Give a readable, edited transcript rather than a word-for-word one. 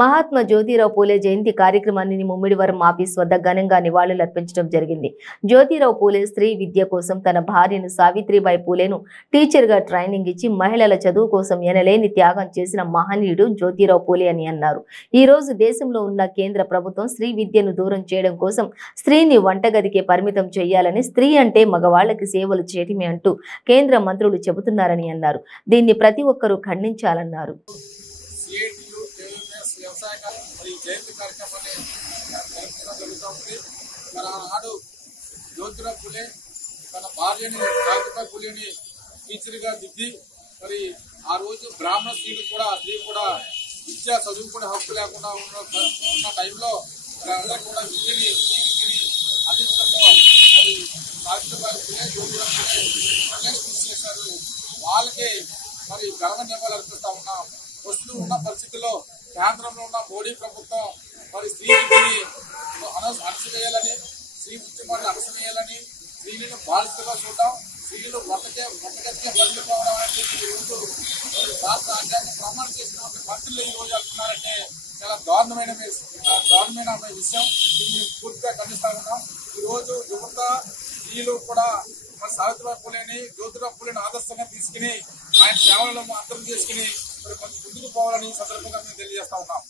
మహాత్మా జ్యోతిరావు పూలే జయంతి కార్యక్రమాన్ని ముమ్మిడివరం ఆఫీస్ వద్ద ఘనంగా నివాళులర్పించడం జరిగింది. జ్యోతిరావు పూలే స్త్రీ విద్య కోసం తన భార్యను సావిత్రిబాయి పూలేను టీచర్గా ట్రైనింగ్ ఇచ్చి మహిళల చదువు కోసం ఎనలేని త్యాగం చేసిన మహనీయుడు జ్యోతిరావు పూలే అని అన్నారు. ఈ రోజు దేశంలో ఉన్న కేంద్ర ప్రభుత్వం స్త్రీ విద్యను దూరం చేయడం కోసం స్త్రీని వంటగదికే పరిమితం చేయాలని, స్త్రీ అంటే మగవాళ్లకి సేవలు చేయటమే అంటూ కేంద్ర మంత్రులు చెబుతున్నారని అన్నారు. దీన్ని ప్రతి ఒక్కరూ ఖండించాలన్నారు. వ్యవసాయ మరియు జయంతి కార్యక్రమాన్ని జరుపుకోవడం జరుగుతూ ఉంది. మరి ఆనాడు జ్యోతిరావు పూలే తన భార్యని సావిత్రిబాయి పూలేని టీచర్గా దిద్ది మరి ఆ రోజు బ్రాహ్మణ స్త్రీ కూడా విద్యా చదువు కూడా హక్కు లేకుండా ఉన్న టైంలో అందరూ కూడా విద్యని అందించడంలో మరి సావిత్రిబాయి పూలే జ్యోతిరావు పూలే కృషి చేశారు. వాళ్ళకి మరి ఘన నివాళులు అర్పిస్తా ఉన్నాం. వస్తూ ఉన్న పరిస్థితుల్లో కేంద్రంలో ఉన్న మోడీ ప్రభుత్వం మరి స్త్రీ విద్యని అణచివేయాలని, స్త్రీ ఉద్యమాన్ని అణచివేయాలని, స్త్రీలను బాధితులుగా చూడడం, స్త్రీలు వంటగదికే పరిమితమవడం అనేది ఈరోజు రాష్ట్ర రాజ్యాంగం ప్రమాణం చేసిన మంత్రులు ఈ రోజు అంటున్నారంటే చాలా దారుణమైన విషయం. దీన్ని పూర్తిగా ఖండిస్తా ఉన్నాం. ఈరోజు యువత స్త్రీలు కూడా మరి సావిత్రిబాయి పూలేని జ్యోతిరావు పూలేని ఆదర్శంగా తీసుకుని ఆయన సేవలను అర్థం చేసుకుని మరి ముందుకు పోవాలని సందర్భంగా మేము తెలియజేస్తా ఉన్నాం.